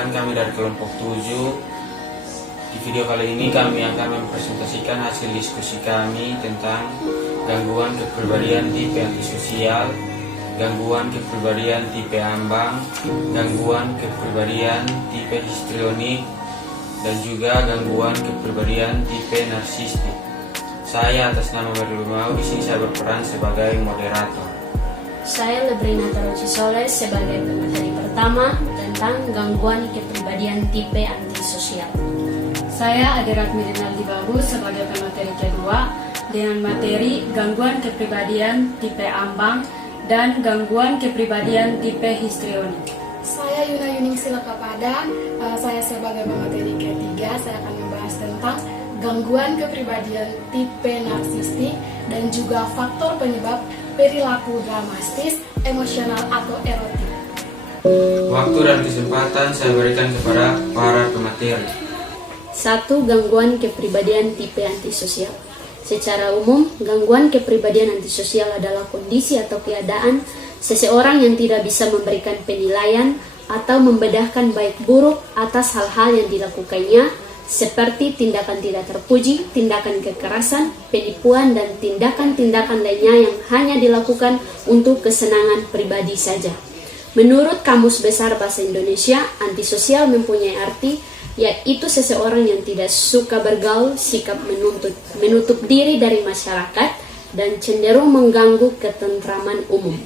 Perkenalkan, kami dari kelompok 7. Di video kali ini kami akan mempresentasikan hasil diskusi kami tentang gangguan kepribadian tipe antisosial, gangguan kepribadian tipe ambang, gangguan kepribadian tipe histrionik, dan juga gangguan kepribadian tipe narsistik. Saya atas nama Berli Mau di sini saya berperan sebagai moderator. Saya Lebrina Tarocisole sebagai pemateri pertama tentang gangguan kepribadian tipe antisosial. Saya Adirat Mirinaldi Babu sebagai pemateri kedua dengan materi gangguan kepribadian tipe ambang dan gangguan kepribadian tipe histrionik. Saya Yuna Yuning Silakapada, saya sebagai pemateri ketiga, saya akan membahas tentang gangguan kepribadian tipe narsistik dan juga faktor penyebab perilaku dramatis, emosional atau erotik. Waktu dan kesempatan saya berikan kepada para pemateri. 1. Gangguan kepribadian tipe antisosial. Secara umum, gangguan kepribadian antisosial adalah kondisi atau keadaan seseorang yang tidak bisa memberikan penilaian atau membedahkan baik buruk atas hal-hal yang dilakukannya, seperti tindakan tidak terpuji, tindakan kekerasan, penipuan, dan tindakan-tindakan lainnya yang hanya dilakukan untuk kesenangan pribadi saja. Menurut Kamus Besar Bahasa Indonesia, antisosial mempunyai arti yaitu seseorang yang tidak suka bergaul, sikap menutup diri dari masyarakat, dan cenderung mengganggu ketentraman umum.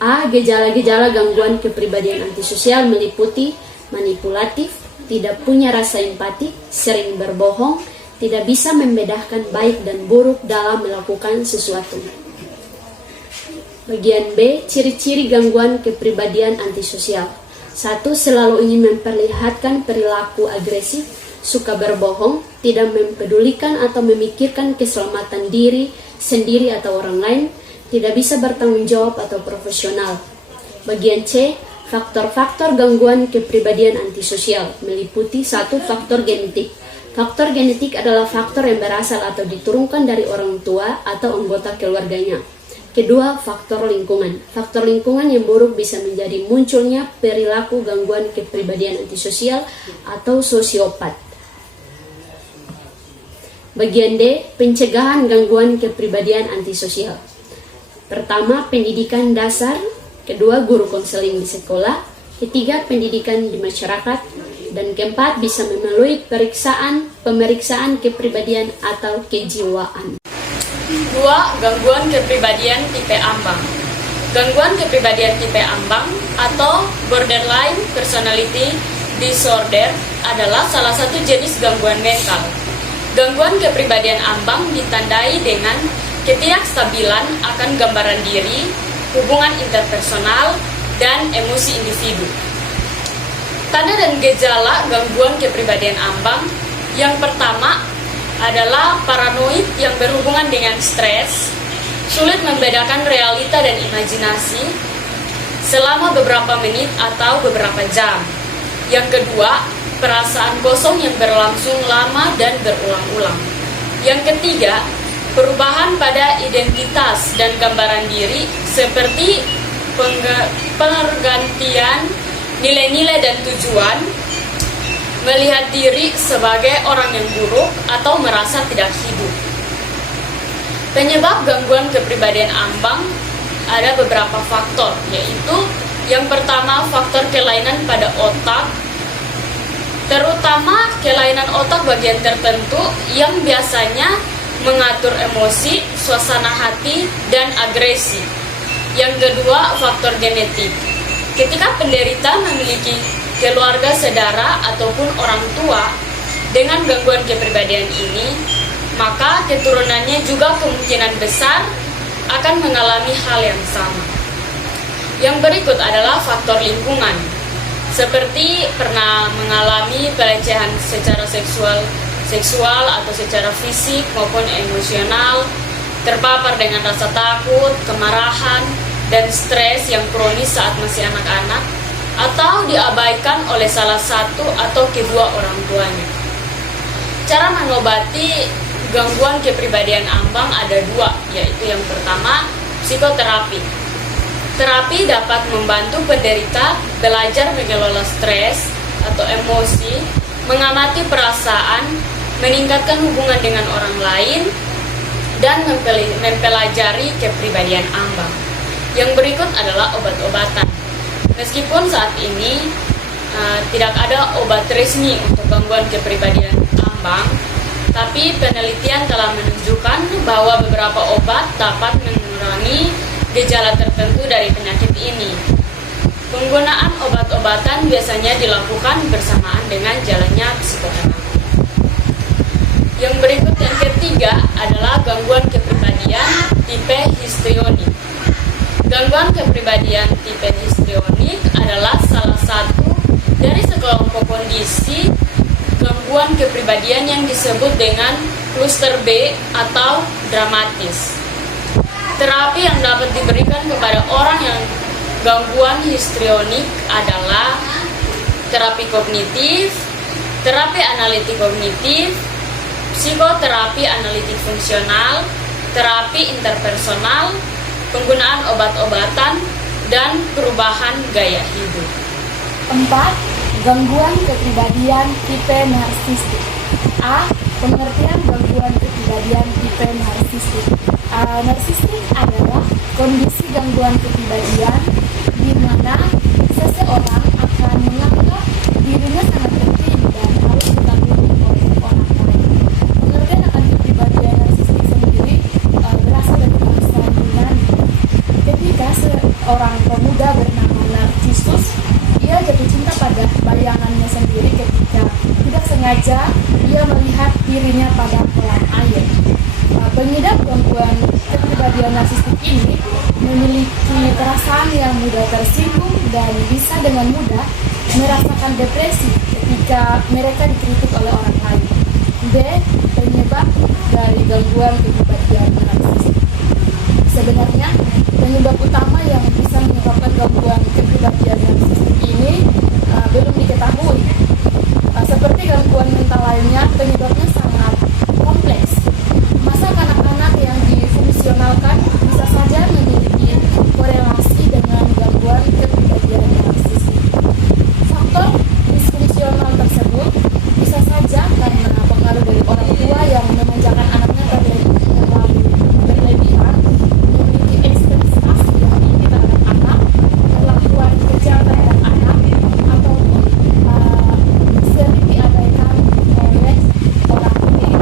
A. Gejala-gejala gangguan kepribadian antisosial meliputi manipulatif, tidak punya rasa empati, sering berbohong, tidak bisa membedakan baik dan buruk dalam melakukan sesuatu. Bagian B. Ciri-ciri gangguan kepribadian antisosial. 1. Selalu ingin memperlihatkan perilaku agresif, suka berbohong, tidak mempedulikan atau memikirkan keselamatan diri sendiri atau orang lain, tidak bisa bertanggung jawab atau profesional. Bagian C. Faktor-faktor gangguan kepribadian antisosial meliputi 1. Faktor genetik. Faktor genetik adalah faktor yang berasal atau diturunkan dari orang tua atau anggota keluarganya. Kedua, faktor lingkungan. Faktor lingkungan yang buruk bisa menjadi munculnya perilaku gangguan kepribadian antisosial atau sosiopat. Bagian D. Pencegahan gangguan kepribadian antisosial. Pertama, pendidikan dasar. Kedua, guru konseling di sekolah. Ketiga, pendidikan di masyarakat. Dan keempat, bisa melalui pemeriksaan kepribadian atau kejiwaan. 2. Gangguan kepribadian tipe ambang. Gangguan kepribadian tipe ambang atau borderline personality disorder adalah salah satu jenis gangguan mental. Gangguan kepribadian ambang ditandai dengan ketidakstabilan akan gambaran diri, hubungan interpersonal, dan emosi individu. Tanda dan gejala gangguan kepribadian ambang yang pertama adalah paranoid yang berhubungan dengan stres, sulit membedakan realita dan imajinasi selama beberapa menit atau beberapa jam. Yang kedua, perasaan kosong yang berlangsung lama dan berulang-ulang. Yang ketiga, perubahan pada identitas dan gambaran diri seperti pergantian nilai-nilai dan tujuan, melihat diri sebagai orang yang buruk atau merasa tidak hidup. Penyebab gangguan kepribadian ambang ada beberapa faktor, yaitu yang pertama faktor kelainan pada otak, terutama kelainan otak bagian tertentu yang biasanya mengatur emosi, suasana hati, dan agresi. Yang kedua, faktor genetik. Ketika penderita memiliki keluarga, saudara, ataupun orang tua dengan gangguan kepribadian ini, maka keturunannya juga kemungkinan besar akan mengalami hal yang sama. Yang berikut adalah faktor lingkungan, seperti pernah mengalami pelecehan secara seksual atau secara fisik maupun emosional, terpapar dengan rasa takut, kemarahan, dan stres yang kronis saat masih anak-anak, atau diabaikan oleh salah satu atau kedua orang tuanya. Cara mengobati gangguan kepribadian ambang ada dua, yaitu yang pertama, psikoterapi. Terapi dapat membantu penderita belajar mengelola stres atau emosi, mengamati perasaan, meningkatkan hubungan dengan orang lain, dan mempelajari kepribadian ambang. Yang berikut adalah obat-obatan. Meskipun saat ini tidak ada obat resmi untuk gangguan kepribadian ambang, tapi penelitian telah menunjukkan bahwa beberapa obat dapat mengurangi gejala tertentu dari penyakit ini. Penggunaan obat-obatan biasanya dilakukan bersamaan dengan jalannya psikoterapi. Yang berikut yang ketiga adalah gangguan kepribadian tipe histrionik. Gangguan kepribadian tipe histrionik adalah salah satu dari sekelompok kondisi gangguan kepribadian yang disebut dengan kluster B atau dramatis. Terapi yang dapat diberikan kepada orang yang gangguan histrionik adalah terapi kognitif, terapi analitik kognitif, psikoterapi analitik fungsional, terapi interpersonal, penggunaan obat-obatan, dan perubahan gaya hidup. 4. Gangguan kepribadian tipe narsistik. A. Pengertian gangguan kepribadian tipe narsistik. Narsistik adalah kondisi gangguan kepribadian di mana seseorang akan menganggap dirinya sangat penting dan harus dikagumi oleh orang lain. Pengertian akan kepribadian narsistik sendiri berasal dari bahasa Yunani. Ketika seorang pemuda bernama Narcissus, ia jatuh cinta pada bayangannya sendiri ketika tidak sengaja ia melihat dirinya pada kolam air. Pengidap gangguan kepribadian narsistik ini memiliki perasaan yang mudah tersinggung dan bisa dengan mudah merasakan depresi ketika mereka dikritik oleh orang lain. B. Penyebab dari gangguan kepribadian narsistik. Sebenarnya penyebab utama yang bisa menyebabkan gangguan kepribadian narsistik ini belum diketahui. Seperti gangguan mental lainnya, penyebabnya sangat kompleks. Masa anak-anak yang difungsionalkan bisa saja memiliki korelasi dengan gangguan kepribadian narsistik. Faktor disfungsional tersebut bisa saja karena pengaruh dari orang tua yang memanjakan anaknya terlalu berlebihan, memiliki ekspektasi yang tinggi terhadap anak, perlakuan kejam terhadap anak, ataupun sering diabaikan oleh orang tua.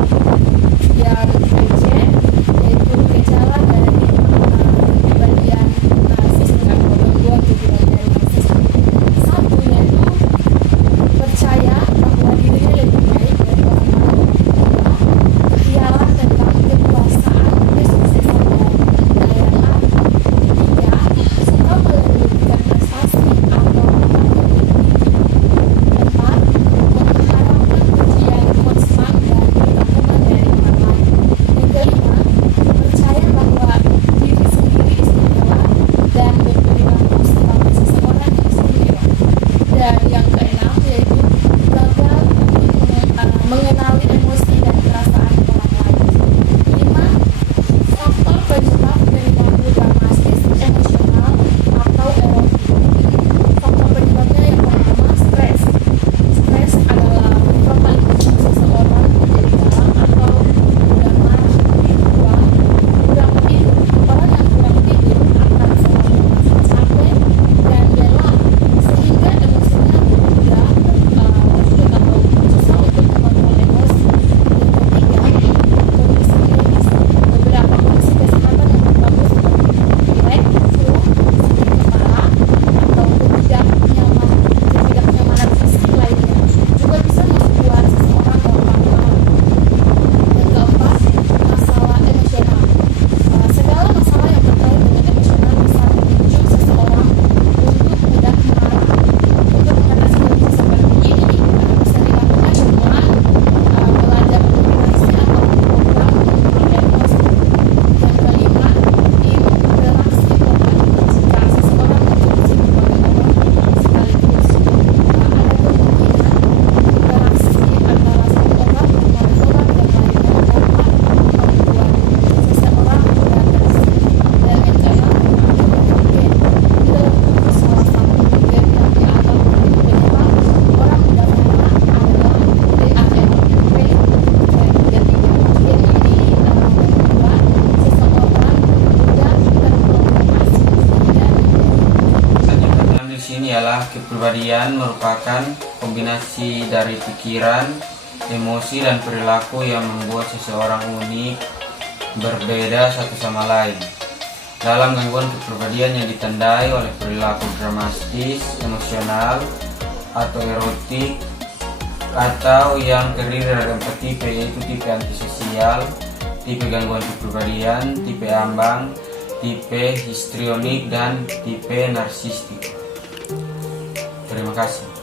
kepribadian merupakan kombinasi dari pikiran, emosi, dan perilaku yang membuat seseorang unik, berbeda satu sama lain. Dalam gangguan kepribadian yang ditandai oleh perilaku dramatis, emosional, atau erotik, atau yang terdiri dari 4 tipe, yaitu tipe antisosial, tipe gangguan kepribadian, tipe ambang, tipe histrionik, dan tipe narsistik. Terima kasih.